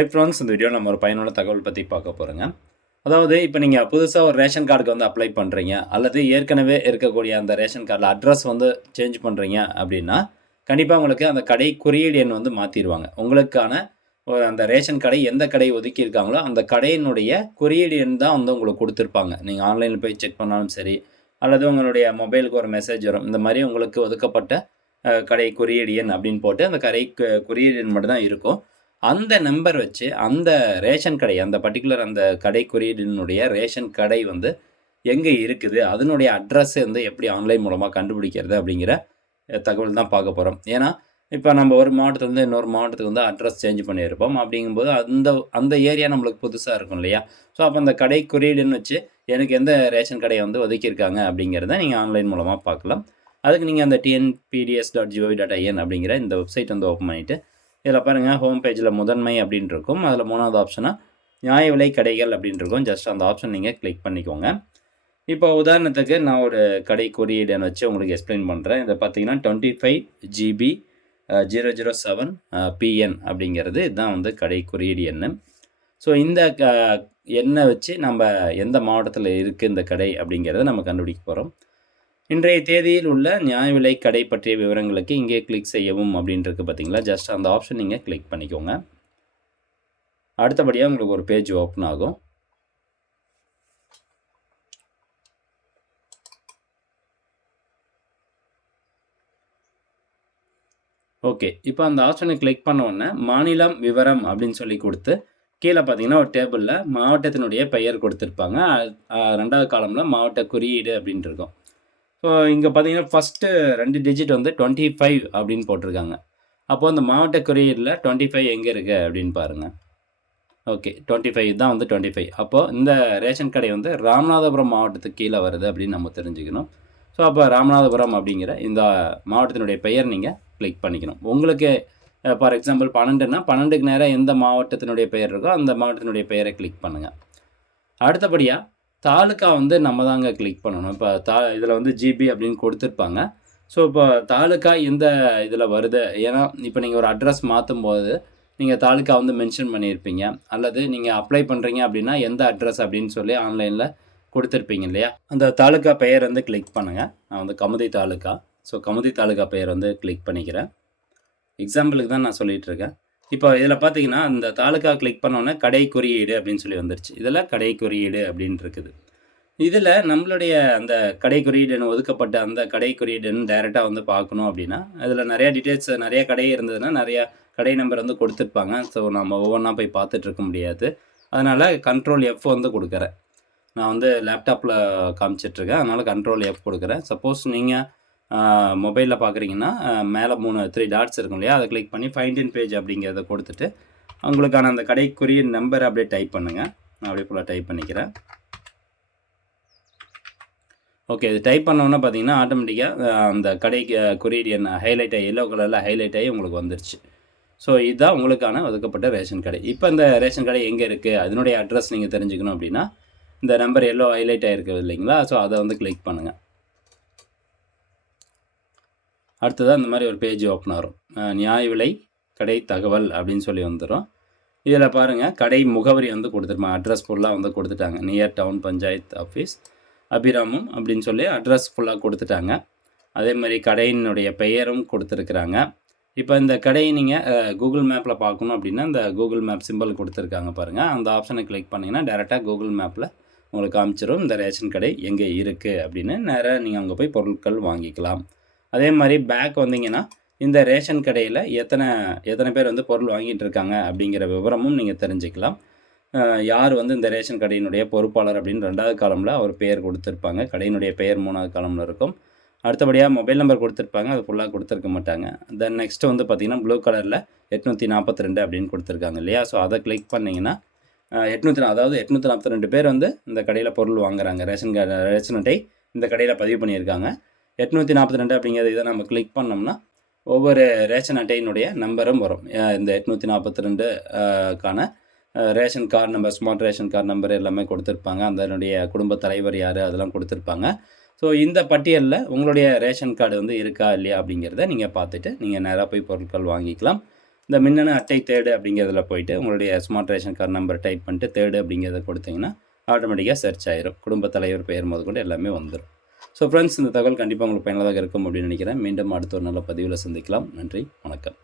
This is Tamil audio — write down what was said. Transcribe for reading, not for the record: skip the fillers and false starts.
ஹை ஃப்ரெண்ட்ஸ், இந்த வீடியோ நம்ம ஒரு பயனுள்ள தகவல் பற்றி பார்க்க போகிறோங்க. அதாவது இப்போ நீங்கள் புதுசாக ஒரு ரேஷன் கார்டுக்கு வந்து அப்ளை பண்ணுறீங்க, அல்லது ஏற்கனவே இருக்கக்கூடிய அந்த ரேஷன் கார்டில் அட்ரஸ் வந்து சேஞ்ச் பண்ணுறீங்க அப்படின்னா, கண்டிப்பாக உங்களுக்கு அந்த கடை குறியீடு எண் வந்து மாற்றிடுவாங்க. உங்களுக்கான அந்த ரேஷன் கடை எந்த கடை ஒதுக்கியிருக்காங்களோ அந்த கடையினுடைய குறியீடு எண் தான் வந்து உங்களுக்கு கொடுத்துருப்பாங்க. நீங்கள் ஆன்லைனில் போய் செக் பண்ணாலும் சரி, அல்லது உங்களுடைய மொபைலுக்கு ஒரு மெசேஜ் வரும். இந்த மாதிரி உங்களுக்கு ஒதுக்கப்பட்ட கடை குறியீடு எண் அப்படின்னு போட்டு அந்த கடை குறியீடு எண் மட்டும் தான் இருக்கும். அந்த நம்பர் வச்சு அந்த ரேஷன் கடை, அந்த பர்ட்டிகுலர் அந்த கடை குறியீடினுடைய ரேஷன் கடை வந்து எங்கே இருக்குது, அதனுடைய அட்ரஸ் வந்து எப்படி ஆன்லைன் மூலமாக கண்டுபிடிக்கிறது அப்படிங்கிற தகவல் தான் பார்க்க போகிறோம். ஏன்னா இப்போ நம்ம ஒரு மாவட்டத்துலேருந்து இன்னொரு மாவட்டத்துக்கு வந்து அட்ரஸ் சேஞ்ச் பண்ணியிருப்போம். அப்படிங்கும்போது அந்த அந்த ஏரியா நம்மளுக்கு புதுசாக இருக்கும் இல்லையா? ஸோ அப்போ அந்த கடை குறியீடுன்னு வச்சு எனக்கு எந்த ரேஷன் கடையை வந்து ஒதுக்கியிருக்காங்க அப்படிங்கிறத நீங்கள் ஆன்லைன் மூலமாக பார்க்கலாம். அதுக்கு நீங்கள் அந்த tnpds.gov.in அப்படிங்கிற இந்த வெப்சைட் வந்து ஓப்பன் பண்ணிவிட்டு, இதில் பாருங்கள், ஹோம் பேஜில் முதன்மை அப்படின்னு இருக்கும். அதில் 3வது ஆப்ஷனாக நியாய விலை கடைகள் அப்படின்னு இருக்கும். ஜஸ்ட் அந்த ஆப்ஷன் நீங்கள் கிளிக் பண்ணிக்கோங்க. இப்போ உதாரணத்துக்கு நான் ஒரு கடை குறியீடு வச்சு உங்களுக்கு எக்ஸ்பிளைன் பண்ணுறேன். இதை பார்த்தீங்கன்னா 25GB 007 PN அப்படிங்கிறது இதுதான் வந்து கடை குறியீடு எண். ஸோ இந்த எண்ணை வச்சு நம்ம எந்த மாவட்டத்தில் இருக்குது இந்த கடை அப்படிங்கிறத நம்ம கண்டுபிடிக்க போகிறோம். இன்றைய தேதியில் உள்ள நியாய விலை கடை பற்றிய விவரங்களுக்கு இங்கே கிளிக் செய்யவும் அப்படின்றது பார்த்தீங்களா? ஜஸ்ட் அந்த ஆப்ஷன் நீங்கள் கிளிக் பண்ணிக்கோங்க. அடுத்தபடியாக உங்களுக்கு ஒரு பேஜ் ஓப்பன் ஆகும். ஓகே, இப்போ அந்த ஆப்ஷனை கிளிக் பண்ண உடனே மாநிலம் விவரம் அப்படின்னு சொல்லி கொடுத்து கீழே பார்த்தீங்கன்னா ஒரு டேபிளில் மாவட்டத்தினுடைய பெயர் கொடுத்துருப்பாங்க. 2வது காலமில் மாவட்ட குறியீடு அப்படின்ட்டு இருக்கும். ஸோ இங்கே பார்த்தீங்கன்னா ஃபஸ்ட்டு 2 டிஜிட் வந்து 25 அப்படின்னு போட்டிருக்காங்க. அப்போது அந்த மாவட்ட குறியீடில் 25 எங்கே இருக்குது அப்படின்னு பாருங்கள். ஓகே, 25 தான் வந்து 25. அப்போது இந்த ரேஷன் கடை வந்து ராமநாதபுரம் மாவட்டத்துக்கு கீழே வருது அப்படின்னு நம்ம தெரிஞ்சுக்கணும். ஸோ அப்போ ராமநாதபுரம் அப்படிங்கிற இந்த மாவட்டத்தினுடைய பெயர் நீங்கள் கிளிக் பண்ணிக்கணும். உங்களுக்கு ஃபார் எக்ஸாம்பிள் 12னா 12க்கு நேராக எந்த மாவட்டத்தினுடைய பெயர் இருக்கோ அந்த மாவட்டத்தினுடைய பெயரை கிளிக் பண்ணுங்கள். அடுத்தபடியாக தாலுக்கா வந்து நம்ம தாங்க கிளிக் பண்ணணும். இப்போ இதில் வந்து ஜிபி அப்படின்னு கொடுத்துருப்பாங்க. ஸோ இப்போ தாலுக்கா எந்த இதில் வருது, ஏன்னா இப்போ நீங்கள் ஒரு அட்ரஸ் மாற்றும்போது நீங்கள் தாலுக்கா வந்து மென்ஷன் பண்ணியிருப்பீங்க, அல்லது நீங்கள் அப்ளை பண்ணுறீங்க அப்படின்னா எந்த அட்ரஸ் அப்படின்னு சொல்லி ஆன்லைனில் கொடுத்துருப்பீங்க இல்லையா? அந்த தாலுக்கா பெயர் வந்து கிளிக் பண்ணுங்கள். நான் வந்து கமுதி தாலுக்கா, ஸோ கமுதி தாலுக்கா பெயர் வந்து கிளிக் பண்ணிக்கிறேன். எக்ஸாம்பிளுக்கு தான் நான் சொல்லிகிட்ருக்கேன். இப்போ இதில் பார்த்தீங்கன்னா அந்த தாலுக்கா கிளிக் பண்ணோன்னே கடை குறியீடு அப்படின்னு சொல்லி வந்துருச்சு. இதில் கடை குறியீடு அப்படின்னு இருக்குது. இதில் நம்மளுடைய அந்த கடை குறியீடுன்னு ஒதுக்கப்பட்ட அந்த கடை குறியீடுன்னு டைரெக்டாக வந்து பார்க்கணும் அப்படின்னா, அதில் நிறையா டீட்டெயில்ஸ், நிறையா கடை இருந்ததுன்னா நிறையா கடை நம்பர் வந்து கொடுத்துருப்பாங்க. ஸோ நம்ம ஒவ்வொன்றா போய் பார்த்துட்ருக்க முடியாது. அதனால் கண்ட்ரோல் F வந்து கொடுக்குறேன். நான் வந்து லேப்டாப்பில் காமிச்சிட்ருக்கேன், அதனால் கண்ட்ரோல் F கொடுக்குறேன். சப்போஸ் நீங்கள் மொபைலில் பார்க்குறீங்கன்னா மேலே 3 டாட்ஸ் இருக்கும் இல்லையா? அதை கிளிக் பண்ணி ஃபைண்ட் இன் பேஜ் அப்படிங்கிறத கொடுத்துட்டு உங்களுக்கான அந்த கடை குறியீடு நம்பர் அப்படியே டைப் பண்ணுங்கள். நான் அப்படியே ஃபுல்லாக டைப் பண்ணிக்கிறேன். ஓகே, இது டைப் பண்ணோன்னா பார்த்தீங்கன்னா ஆட்டோமேட்டிக்காக அந்த கடை குறியீடு என்ன ஹைலைட் ஆகி எல்லோ கலரில் ஹைலைட் ஆகி உங்களுக்கு வந்துருச்சு. ஸோ இதுதான் உங்களுக்கான ஒதுக்கப்பட்ட ரேஷன் கடை. இப்போ இந்த ரேஷன் கடை எங்கே இருக்குது, அதனுடைய அட்ரஸ் நீங்கள் தெரிஞ்சுக்கணும் அப்படின்னா இந்த நம்பர் எல்லோ ஹைலைட் ஆகிருக்குது இல்லைங்களா? ஸோ அதை வந்து கிளிக் பண்ணுங்கள். அடுத்ததாக இந்த மாதிரி ஒரு பேஜ் ஓப்பன் ஆகும். நியாய விலை கடை தகவல் அப்படின்னு சொல்லி வந்துடும். இதில் பாருங்கள், கடை முகவரி வந்து கொடுத்துருப்பாங்க. அட்ரஸ் ஃபுல்லாக வந்து கொடுத்துட்டாங்க. Near town panchayat office Abiramam அப்படின்னு சொல்லி அட்ரஸ் ஃபுல்லாக கொடுத்துட்டாங்க. அதே மாதிரி கடையினுடைய பெயரும் கொடுத்துருக்குறாங்க. இப்போ இந்த கடையை நீங்கள் கூகுள் மேப்பில் பார்க்கணும் அப்படின்னா இந்த கூகுள் மேப் சிம்பிள் கொடுத்துருக்காங்க பாருங்கள். அந்த ஆப்ஷனை கிளிக் பண்ணிங்கன்னா டேரெக்டாக கூகுள் மேப்பில் உங்களுக்கு காமிச்சிடும் இந்த ரேஷன் கடை எங்கே இருக்குது அப்படின்னு. நேராக நீங்கள் அங்கே போய் பொருட்கள் வாங்கிக்கலாம். அதே மாதிரி பேக் வந்தீங்கன்னா இந்த ரேஷன் கடையில் எத்தனை பேர் வந்து பொருள் வாங்கிட்டு இருக்காங்க அப்படிங்கிற விவரமும் நீங்கள் தெரிஞ்சுக்கலாம். யார் வந்து இந்த ரேஷன் கடையினுடைய பொறுப்பாளர் அப்படின்னு 2வது காலமில் அவர் பெயர் கொடுத்துருப்பாங்க. கடையினுடைய பெயர் 3வது காலமில் இருக்கும். அடுத்தபடியாக மொபைல் நம்பர் கொடுத்துருப்பாங்க, அது ஃபுல்லாக கொடுத்துருக்க மாட்டாங்க. தென் நெக்ஸ்ட்டு வந்து பார்த்திங்கன்னா ப்ளூ கலரில் 842 அப்படின்னு கொடுத்துருக்காங்க இல்லையா? ஸோ அதை கிளிக் பண்ணிங்கன்னா 842 பேர் வந்து இந்த கடையில் பொருள் வாங்குறாங்க. ரேஷன் அட்டை இந்த கடையில் பதிவு பண்ணியிருக்காங்க. 842 அப்படிங்கிறது இதை நம்ம கிளிக் பண்ணோம்னா ஒவ்வொரு ரேஷன் அட்டையினுடைய நம்பரும் வரும். இந்த 842 க்கான ration card number, smart ration card number எல்லாமே கொடுத்துருப்பாங்க. அதனுடைய குடும்ப தலைவர் யார் அதெல்லாம் கொடுத்துருப்பாங்க. ஸோ இந்த பட்டியலில் உங்களுடைய ரேஷன் கார்டு வந்து இருக்கா இல்லையா அப்படிங்கிறத நீங்கள் பார்த்துட்டு நீங்கள் நேராக போய் பொருட்கள் வாங்கிக்கலாம். இந்த மின்னணு அட்டை தேடு அப்படிங்கிறதுல போயிட்டு உங்களுடைய smart ration card number type பண்ணிட்டு தேடு அப்படிங்கிறத கொடுத்தீங்கன்னா ஆட்டோமேட்டிக்காக சர்ச் ஆயிரும். குடும்பத் தலைவர் பெயர் முதற்கொண்டு எல்லாமே வந்துடும். ஸோ ஃப்ரெண்ட்ஸ், இந்த தகவல் கண்டிப்பாக உங்களுக்கு பயனுள்ளதாக இருக்கும் அப்படின்னு நினைக்கிறேன். மீண்டும் அடுத்த ஒரு நல்ல பதிவில் சந்திக்கலாம். நன்றி, வணக்கம்.